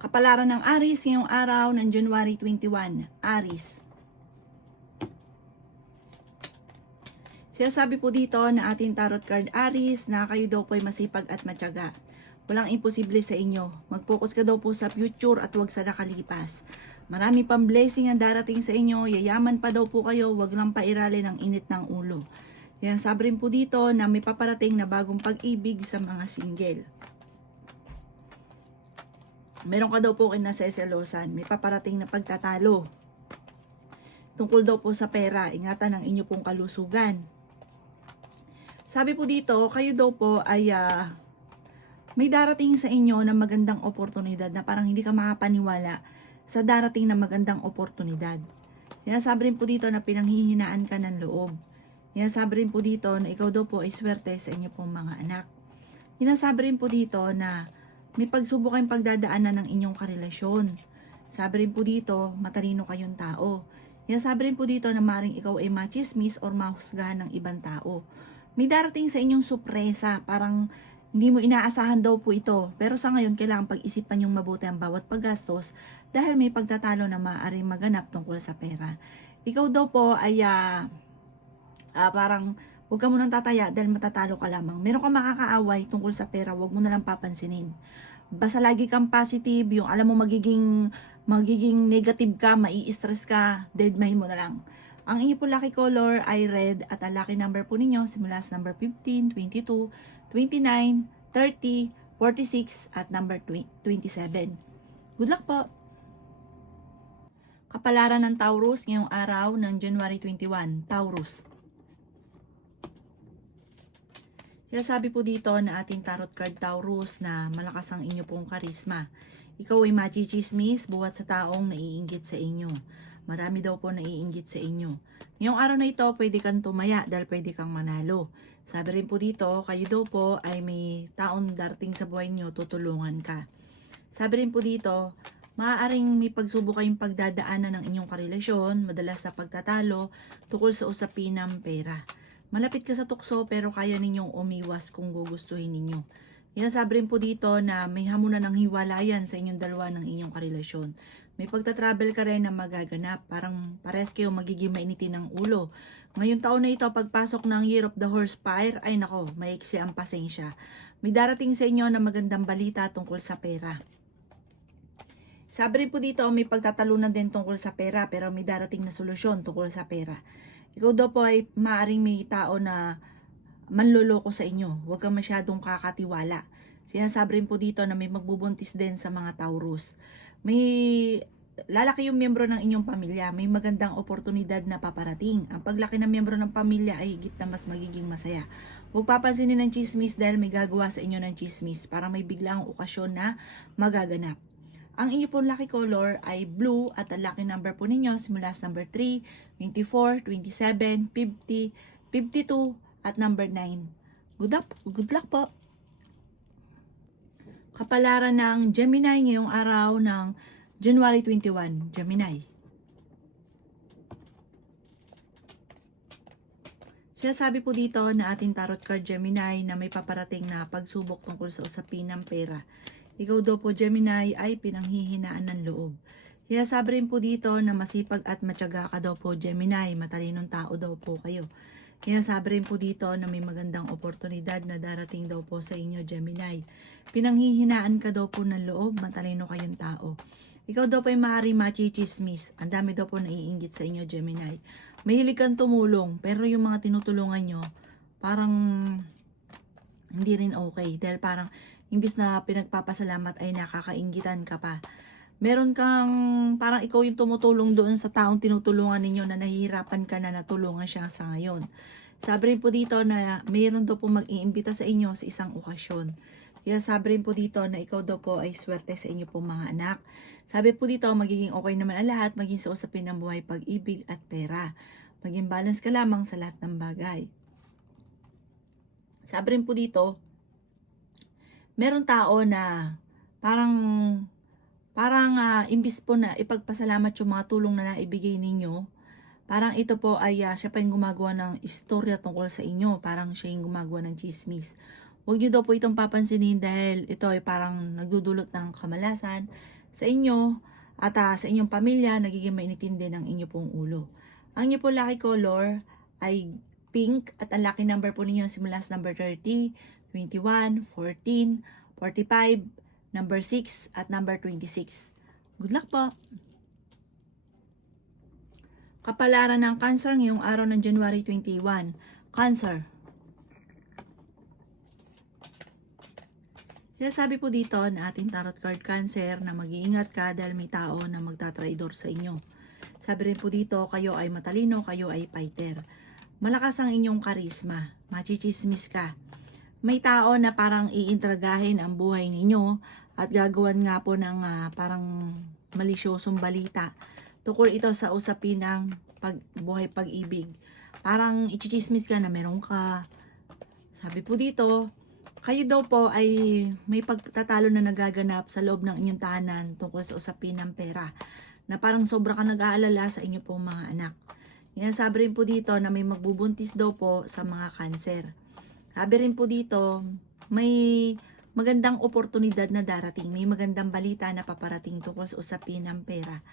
Kapalaran ng Aries ngayong araw ng January 21. Aries. Sinasabi po dito na ating tarot card Aries na kayo daw po ay masipag at matyaga. Walang imposible sa inyo. Mag-focus ka daw po sa future at huwag sa nakalipas. Marami pang blessing ang darating sa inyo. Yayaman pa daw po kayo. Huwag lang pairalin ang init ng ulo. Yan, sabi rin po dito na may paparating na bagong pag-ibig sa mga single. Meron ka daw po kinaseselosan. May paparating na pagtatalo. Tungkol daw po sa pera. Ingatan ang inyo pong kalusugan. Sabi po dito, kayo daw po ay may darating sa inyo na magandang oportunidad na parang hindi ka makapaniwala sa darating na magandang oportunidad. Sinasabi rin po dito na pinanghihinaan ka ng loob. Sinasabi rin po dito na ikaw daw po ay swerte sa inyo pong mga anak. Sinasabi rin po dito na may pagsubok kayong pagdadaanan ng inyong karelasyon. Sabi rin po dito, matalino kayong tao. Sinasabi rin po dito na maaaring ikaw ay machismis or mahusgahan ng ibang tao. May darating sa inyong sorpresa, parang hindi mo inaasahan daw po ito. Pero sa ngayon, kailangan pag-isipan yung mabuti ang bawat paggastos dahil may pagtatalo na maaaring maganap tungkol sa pera. Ikaw daw po ay parang huwag ka munang tataya dahil matatalo ka lamang. Meron kang makakaaway tungkol sa pera, huwag mo na lang papansinin. Basta lagi kang positive, yung alam mo magiging negative ka, mai-stress ka, deadmahin mo na lang. Ang inyo po lucky color ay red at ang lucky number po ninyo simula sa number 15, 22, 29, 30, 46 at number 27. Good luck po! Kapalaran ng Taurus ngayong araw ng January 21. Taurus. Sabi po dito na ating tarot card Taurus na malakas ang inyo pong karisma. Ikaw ay machismis buhat sa taong naiinggit sa inyo. Marami daw po naiinggit sa inyo. Ngayong araw na ito, pwede kang tumaya dahil pwede kang manalo. Sabi rin po dito, kayo daw po ay may taong darating sa buhay nyo, tutulungan ka. Sabi rin po dito, maaaring may pagsubok kayong pagdadaanan ng inyong karelasyon, madalas na pagtatalo, tungkol sa usapin ng pera. Malapit ka sa tukso pero kaya ninyong umiwas kung gugustuhin ninyo. Sabi rin po dito na may hamunan ng hiwalayan sa inyong dalawa ng inyong karelasyon. May pagta-travel ka rin na magaganap. Parang pares kayo magiging mainitin ng ulo. Ngayong taon na ito, pagpasok ng Year of the Horse Fire, ay nako, maiksi ang pasensya. May darating sa inyo na magandang balita tungkol sa pera. Sabi rin po dito, may pagtatalunan din tungkol sa pera pero may darating na solusyon tungkol sa pera. Ikaw daw po ay maaaring may tao na manloloko sa inyo. Huwag kang masyadong kakatiwala. Sinasabi rin po dito na may magbubuntis din sa mga Taurus. May lalaki yung miyembro ng inyong pamilya. May magandang oportunidad na paparating. Ang paglaki ng miyembro ng pamilya ay higit na mas magiging masaya. Huwag papansinin ng chismis dahil may gagawa sa inyo ng chismis para may biglang okasyon na magaganap. Ang inyo pong lucky color ay blue at ang lucky number po ninyo simula sa number 3, 24, 27, 50, 52 at number 9. Good luck po! Kapalaran ng Gemini ngayong araw ng January 21. Gemini. Sinasabi po dito na ating tarot card Gemini na may paparating na pagsubok tungkol sa usapin ng pera. Ikaw daw po Gemini ay pinanghihinaan ng loob. Sinasabi rin po dito na masipag at matyaga ka daw po Gemini. Matalinong tao daw po kayo. Sinasabi rin po dito na may magandang oportunidad na darating daw po sa inyo Gemini. Pinanghihinaan ka daw po ng loob. Matalino kayong tao. Ikaw daw po ay maaaring machismis. Ang dami daw po naiinggit sa inyo Gemini. Mahilig kang tumulong pero yung mga tinutulungan nyo parang hindi rin okay. Dahil parang imbis na pinagpapasalamat ay nakakainggitan ka pa. Meron kang, parang ikaw yung tumutulong doon sa taong tinutulungan ninyo na nahihirapan ka na natulungan siya sa ngayon. Sabi rin po dito na mayroon daw po mag-iimbita sa inyo sa isang okasyon. Kaya sabi rin po dito na ikaw daw po ay swerte sa inyo pong mga anak. Sabi po dito, magiging okay naman ang lahat, maging sa usapin ng buhay, pag-ibig at pera. Maging balance ka lamang sa lahat ng bagay. Sabi rin po dito, meron tao na parang imbis po na ipagpasalamat yung mga tulong na naibigay ninyo, parang ito po ay siya pa yung gumagawa ng istorya tungkol sa inyo. Parang siya yung gumagawa ng chismis. Huwag nyo daw po itong papansinin dahil ito ay parang nagdudulot ng kamalasan sa inyo at sa inyong pamilya, nagiging mainitin din ang inyo pong ulo. Ang inyo po lucky color ay pink at ang lucky number po ninyo simula sa number 30, 21, 14, 45, number 6 at number 26. Good luck po! Kapalaran ng Cancer ngayong araw ng January 21. Cancer. Sinasabi po dito na ating tarot card Cancer na mag-iingat ka dahil may tao na magtatraidor sa inyo. Sabi rin po dito, kayo ay matalino, kayo ay fighter. Malakas ang inyong karisma, machichismis ka. May tao na parang iintragahin ang buhay ninyo at gagawan nga po ng parang malisyosong balita. Tukol ito sa usapin ng buhay pag-ibig. Parang ichichismis ka na meron ka. Sabi po dito, kayo daw po ay may pagtatalo na nagaganap sa loob ng inyong tahanan tungkol sa usapin ng pera. Na parang sobra ka nag-aalala sa inyo pong mga anak. Sabi rin po dito na may magbubuntis daw po sa mga Cancer. Sabi rin po dito, may magandang oportunidad na darating. May magandang balita na paparating tungkol sa usapin ng pera.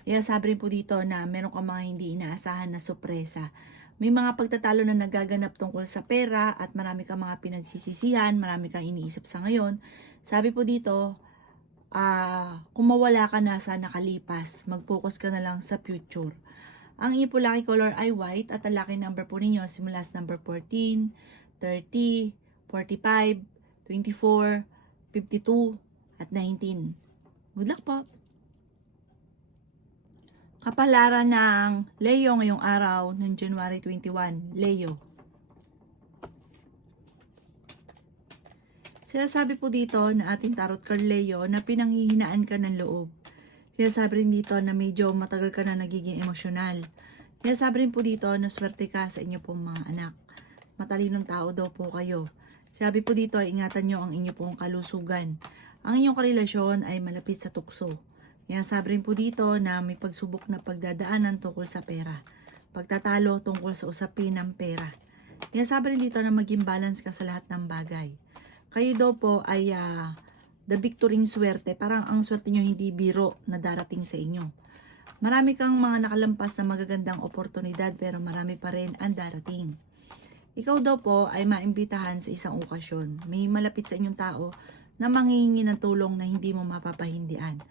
Kaya sabi rin po dito na meron kang mga hindi inaasahan na sorpresa. May mga pagtatalo na nagaganap tungkol sa pera at marami kang mga pinagsisisihan, marami kang iniisip sa ngayon. Sabi po dito, kung mawala ka na sa nakalipas, mag-focus ka na lang sa future. Ang inyong po lucky color ay white at ang lucky number po ninyo simula sa number 14, 30, 45, 24, 52, at 19. Good luck po! Kapalaran ng Leo ngayong araw ng January 21. Leo. Sinasabi po dito na ating tarot card Leo na pinanghihinaan ka ng loob. Sinasabi rin dito na medyo matagal ka na nagiging emosyonal. Sinasabi rin po dito na swerte ka sa inyo pong mga anak. Matalinong tao daw po kayo. Sabi po dito ay ingatan nyo ang inyo pong kalusugan. Ang inyong karelasyon ay malapit sa tukso. Sabi rin po dito na may pagsubok na pagdadaanan tungkol sa pera. Pagtatalo tungkol sa usapin ng pera. Sabi rin dito na maging balance ka sa lahat ng bagay. Kayo daw po ay the victoring swerte. Parang ang swerte nyo hindi biro na darating sa inyo. Marami kang mga nakalampas na magagandang oportunidad pero marami pa rin ang darating. Ikaw daw po ay maimbitahan sa isang okasyon. May malapit sa inyong tao na manghihingi ng tulong na hindi mo mapapahindian.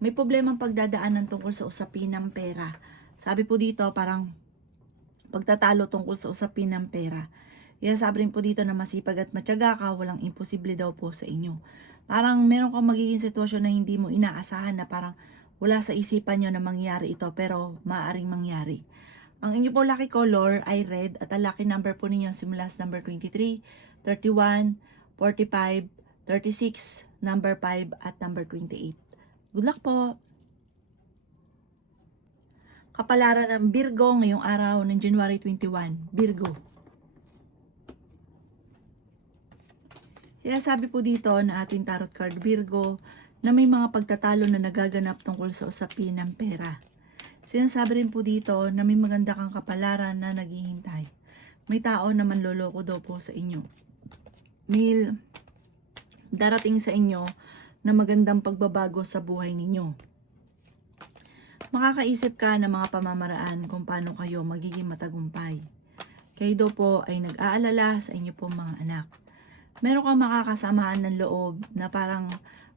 May problemang pagdadaanan tungkol sa usapin ng pera. Sabi po dito parang pagtatalo tungkol sa usapin ng pera. Sabi rin po dito na masipag at matyaga ka, walang imposible daw po sa inyo. Parang meron kang magiging sitwasyon na hindi mo inaasahan na parang wala sa isipan nyo na mangyari ito pero maaaring mangyari. Ang inyo po lucky color ay red at ang lucky number po ninyo simula sa number 23, 31, 45, 36, number 5 at number 28. Good luck po! Kapalaran ng Virgo ngayong araw ng January 21. Virgo. Sabi po dito na ating tarot card Virgo na may mga pagtatalo na nagaganap tungkol sa usapin ng pera. Sinasabi rin po dito na may maganda kang kapalaran na naghihintay. May tao na manloloko daw po sa inyo. May darating sa inyo na magandang pagbabago sa buhay ninyo. Makakaisip ka ng mga pamamaraan kung paano kayo magiging matagumpay. Kayo daw po ay nag-aalala sa inyo pong mga anak. Meron kang makakasamaan ng loob na parang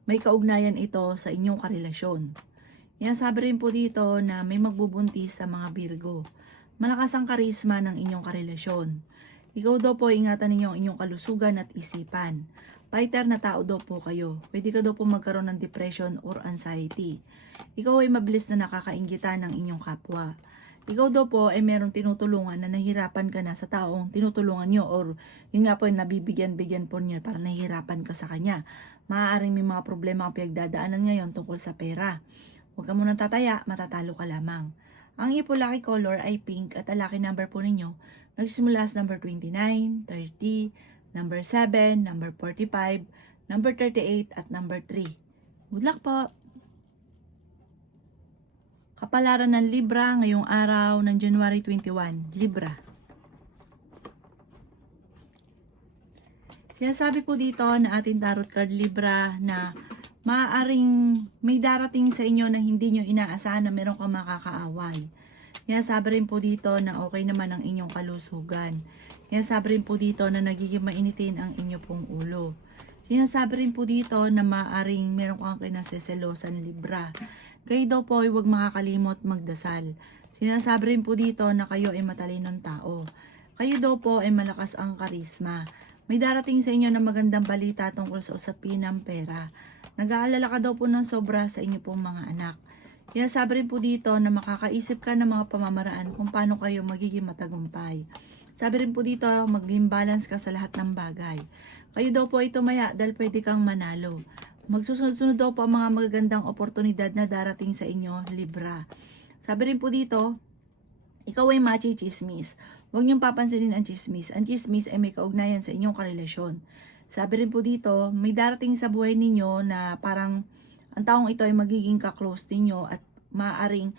may kaugnayan ito sa inyong karelasyon. Sabi rin po dito na may magbubuntis sa mga Virgo. Malakas ang karisma ng inyong karelasyon. Ikaw daw po ingatan ninyo ang inyong kalusugan at isipan. Fighter na tao daw po kayo. Pwede ka daw po magkaroon ng depression or anxiety. Ikaw ay mabilis na nakakainggitan ng inyong kapwa. Ikaw daw po ay merong tinutulungan na nahihirapan ka na sa taong tinutulungan nyo or yun nga po yung nabibigyan-bigyan po nyo para nahihirapan ka sa kanya. Maaaring may mga problema ang pinagdadaanan ngayon tungkol sa pera. Huwag ka munang tataya, matatalo ka lamang. Ang iyo po lucky color ay pink at ang lucky number po ninyo nagsimula sa number 29, 30, number 7, number 45, number 38, at number 3. Good luck po! Kapalaran ng Libra ngayong araw ng January 21. Libra. Sinasabi po dito na ating tarot card Libra na maaaring may darating sa inyo na hindi nyo inaasahan na meron kang makakaaway. Kaya sabi rin po dito na okay naman ang inyong kalusugan. Kaya sabi rin po dito na nagiging mainitin ang inyo pong ulo. Sinasabi rin po dito na maaaring meron kang kinaseselosan Libra. Kayo daw po ay huwag makakalimot magdasal. Sinasabi rin po dito na kayo ay matalinong tao. Kayo daw po ay malakas ang karisma. May darating sa inyo na magandang balita tungkol sa usapin ng pera. Nag-aalala ka daw po ng sobra sa inyo pong mga anak. Kaya sabi rin po dito na makakaisip ka ng mga pamamaraan kung paano kayo magiging matagumpay. Sabi rin po dito, maging balance ka sa lahat ng bagay. Kayo daw po ay tumaya dahil pwede kang manalo. Magsusunod-sunod daw po ang mga magagandang oportunidad na darating sa inyo, Libra. Sabi rin po dito, ikaw ay machi-chismis. Huwag niyong papansinin ang chismis. Ang chismis ay may kaugnayan sa inyong karelasyon. Sabi rin po dito, may darating sa buhay ninyo na parang ang taong ito ay magiging ka-close ninyo at maaaring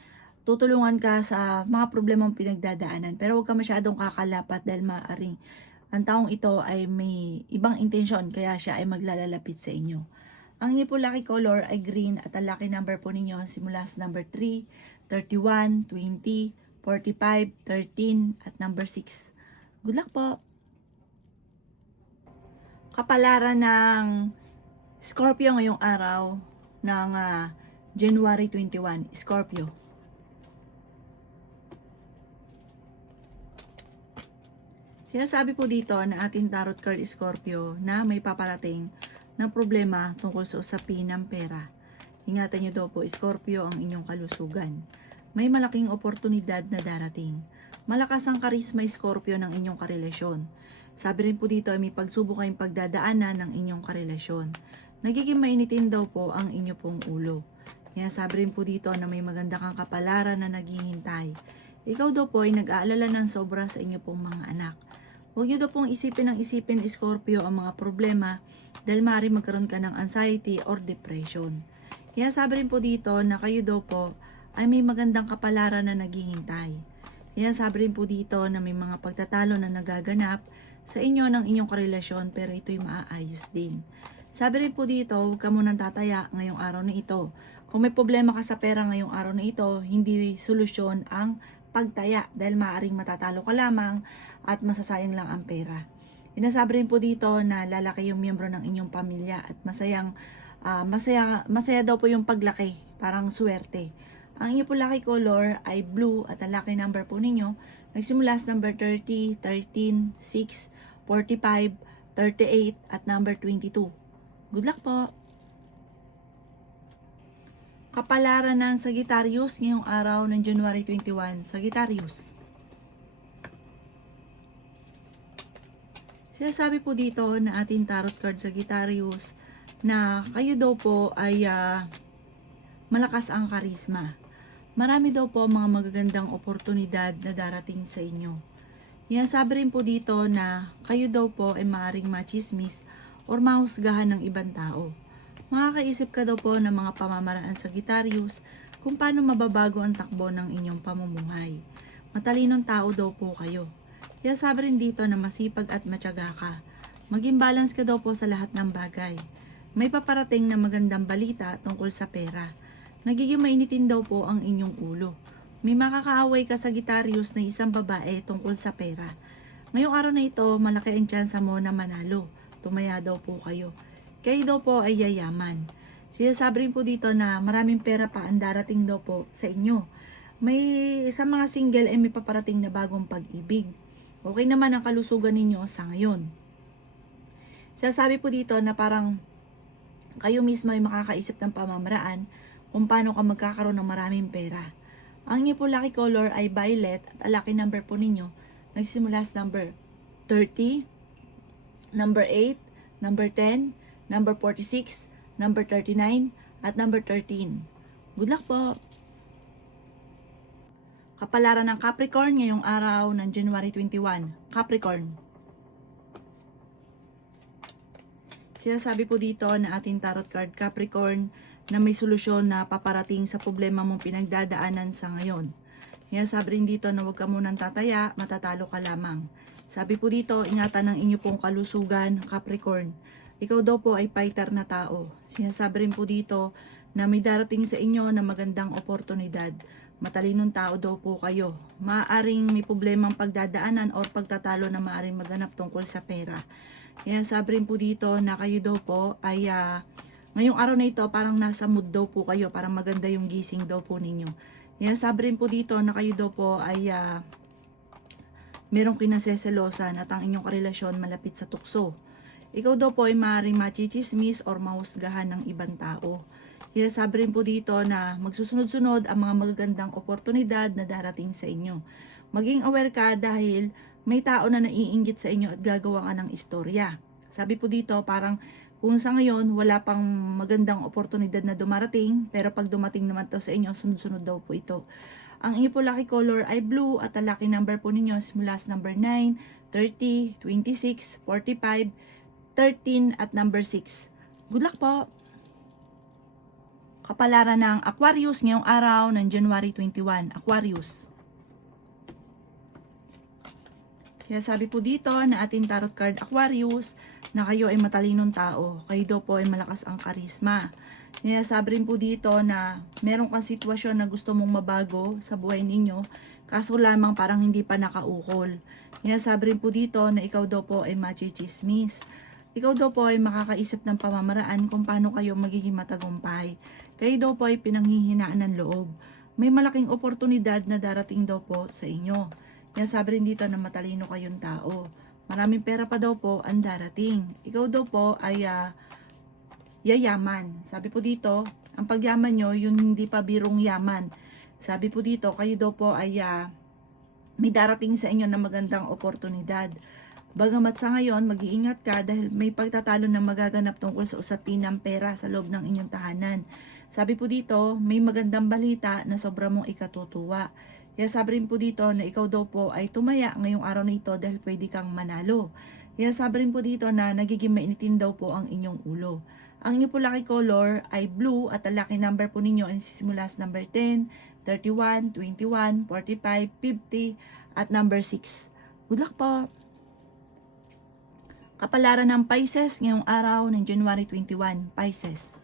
tutulungan ka sa mga problemang pinagdadaanan. Pero huwag ka masyadong kakalapat dahil maaaring ang taong ito ay may ibang intensyon kaya siya ay maglalalapit sa inyo. Ang inyo po lucky color ay green at ang lucky number po ninyo simula sa number 3, 31, 20, 45, 13 at number 6. Good luck po! Kapalaran ng Scorpio ngayong araw ng January 21. Scorpio. Sinasabi po dito na ating tarot card Scorpio na may paparating na problema tungkol sa usapin ng pera. Ingatan nyo daw po Scorpio ang inyong kalusugan. May malaking oportunidad na darating. Malakas ang karisma Scorpio ng inyong karelasyon. Sabi rin po dito ay may pagsubok kayong pagdadaanan ng inyong karelasyon. Nagiging mainitin daw po ang inyo pong ulo. Kaya sabi rin po dito na may maganda kang kapalaran na naghihintay. Ikaw daw po ay nag-aalala ng sobra sa inyo pong mga anak. Huwag niyo daw pong isipin Scorpio ang mga problema dahil maaari magkaroon ka ng anxiety or depression. Kaya sabi rin po dito na kayo daw po ay may magandang kapalaran na naghihintay. Kaya sabi rin po dito na may mga pagtatalo na nagaganap sa inyo ng inyong karelasyon pero ito'y maaayos din. Sabi rin po dito, huwag ka munang tataya ngayong araw na ito. Kung may problema ka sa pera ngayong araw na ito, hindi solusyon ang pagtaya dahil maaaring matatalo ka lamang at masasayang lang ang pera. Inasabi rin po dito na lalaki yung miyembro ng inyong pamilya at masaya daw po yung paglaki, parang swerte. Ang inyo po lucky color ay blue at ang lucky number po ninyo nagsimula sa number 30, 13, 6, 45, 38 at number 22. Good luck po! Kapalaran ng Sagittarius ngayong araw ng January 21. Sagittarius. Sinasabi po dito na ating tarot card Sagittarius na kayo daw po ay malakas ang karisma. Marami daw po mga magagandang oportunidad na darating sa inyo. Yan sabi rin po dito na kayo daw po ay maaaring machismis or mahusgahan ng ibang tao. Makakaisip ka daw po ng mga pamamaraan Sagittarius kung paano mababago ang takbo ng inyong pamumuhay. Matalinong tao daw po kayo. Kaya sabi rin dito na masipag at matyaga ka. Maging balance ka daw po sa lahat ng bagay. May paparating na magandang balita tungkol sa pera. Nagiging mainitin daw po ang inyong ulo. May makakaaway ka Sagittarius na isang babae tungkol sa pera. Ngayong araw na ito, malaki ang tsansa mo na manalo. Tumaya daw po kayo. Kayo daw po ay yayaman. Sinasabi rin po dito na maraming pera pa ang darating daw po sa inyo. May sa mga single ay may paparating na bagong pag-ibig. Okay naman ang kalusugan ninyo sa ngayon. Sinasabi po dito na parang kayo mismo ay makakaisip ng pamamaraan kung paano ka magkakaroon ng maraming pera. Ang inyo po lucky color ay violet at ang lucky number po ninyo nagsimula sa number 30, number 8, number 10, number 46, number 39, at number 13. Good luck po! Kapalaran ng Capricorn ngayong araw ng January 21. Capricorn. Sinasabi po dito na ating tarot card Capricorn na may solusyon na paparating sa problema mong pinagdadaanan sa ngayon. Kaya sabi rin dito na huwag ka munang tataya, matatalo ka lamang. Sabi po dito, ingatan ng inyo pong kalusugan, Capricorn. Ikaw daw po ay fighter na tao. Sinasabi rin po dito na may darating sa inyo na magandang oportunidad. Matalinong tao daw po kayo. Maaaring may problemang pagdadaanan o pagtatalo na maaaring maganap tungkol sa pera. Kaya sabi rin po dito na kayo daw po ay ngayong araw na ito parang nasa mood daw po kayo. Parang maganda yung gising daw po ninyo. Kaya sabi rin po dito na kayo daw po ay merong kinaseselosan at ang inyong karelasyon malapit sa tukso. Ikaw daw po ay maaaring machichismis or mahusgahan ng ibang tao. Kaya sabi rin po dito na magsusunod-sunod ang mga magagandang oportunidad na darating sa inyo. Maging aware ka dahil may tao na naiinggit sa inyo at gagawa ka ng istorya. Sabi po dito parang kung sa ngayon wala pang magandang oportunidad na dumarating, pero pag dumating naman to sa inyo, sunod-sunod daw po ito. Ang inyo po lucky color ay blue at ang lucky number po ninyo simula sa number 9, 30, 26, 45, 13 at number 6. Good luck po! Kapalaran ng Aquarius ngayong araw ng January 21. Aquarius. Kaya sabi po dito na ating tarot card Aquarius na kayo ay matalinong tao. Kayo daw po ay malakas ang karisma. Kaya sabi rin po dito na meron kang sitwasyon na gusto mong mabago sa buhay ninyo, kaso lamang parang hindi pa nakaukol. Kaya sabi rin po dito na ikaw daw po ay machichismis. Ikaw daw po ay makakaisip ng pamamaraan kung paano kayo magiging matagumpay. Kayo daw po ay pinanghihinaan ng loob. May malaking oportunidad na darating daw po sa inyo. Kaya sabi rin dito na matalino kayong tao. Maraming pera pa daw po ang darating. Ikaw daw po ay yayaman. Sabi po dito, ang pagyaman nyo, yun hindi pa birong yaman. Sabi po dito, kayo daw po ay may darating sa inyo na magandang oportunidad. Bagamat sa ngayon, mag-iingat ka dahil may pagtatalo na magaganap tungkol sa usapin ng pera sa loob ng inyong tahanan. Sabi po dito, may magandang balita na sobra mong ikatutuwa. Kaya sabi rin po dito na ikaw daw po ay tumaya ngayong araw na ito dahil pwede kang manalo. Kaya sabi rin po dito na nagiging mainitin daw po ang inyong ulo. Ang inyo po lucky color ay blue at ang lucky number po ninyo ay sisimula sa number 10, 31, 21, 45, 50 at number 6. Good luck po! Kapalaran ng Pisces ngayong araw ng January 21, Pisces.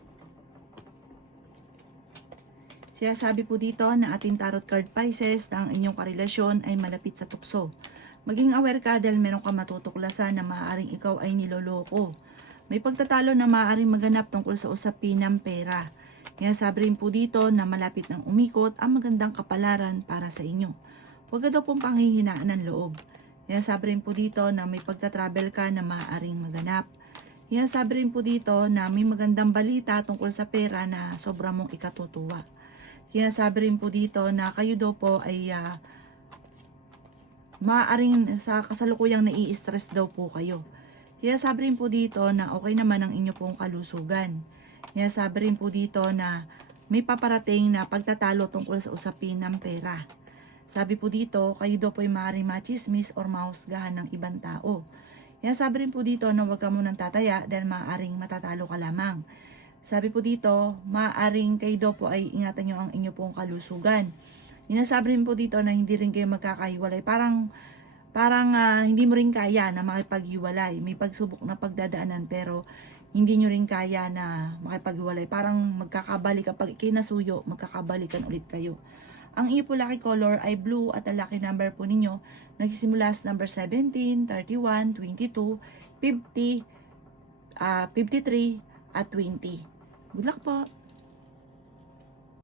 Siya sabi po dito na ating tarot card Pisces na ang inyong karelasyon ay malapit sa tukso. Maging aware ka dahil meron ka matutuklasan na maaaring ikaw ay niloloko. May pagtatalo na maaaring maganap tungkol sa usapin ng pera. Kaya sabi rin po dito na malapit ng umikot ang magandang kapalaran para sa inyo. Huwag ka daw pong panghihinaan ng loob. Kaya sabi rin po dito na may pagta-travel ka na maaaring maganap. Kaya sabi rin po dito na may magandang balita tungkol sa pera na sobra mong ikatutuwa. Kaya sabi rin po dito na kayo daw po ay maaaring sa kasalukuyang nai-stress daw po kayo. Kaya sabi rin po dito na okay naman ang inyo pong kalusugan. Kaya sabi rin po dito na may paparating na pagtatalo tungkol sa usapin ng pera. Sabi po dito, kayo daw po ay maaaring machismis or mahusgahan ng ibang tao. Kaya sabi rin po dito na huwag ka munang tataya dahil maaaring matatalo ka lamang. Sabi po dito, maaaring kayo daw po ay ingatan nyo ang inyo pong kalusugan. Sinasabi rin po dito na hindi rin kayo magkakahiwalay. Parang hindi mo rin kaya na makipaghiwalay. May pagsubok na pagdadaanan pero hindi nyo rin kaya na makipaghiwalay. Parang magkakabalik kapag kinasuyo, magkakabalikan ulit kayo. Ang iyo po lucky color ay blue at ang lucky number po ninyo nagsisimula sa number 17, 31, 22, 50, 53 at 20. Good luck po!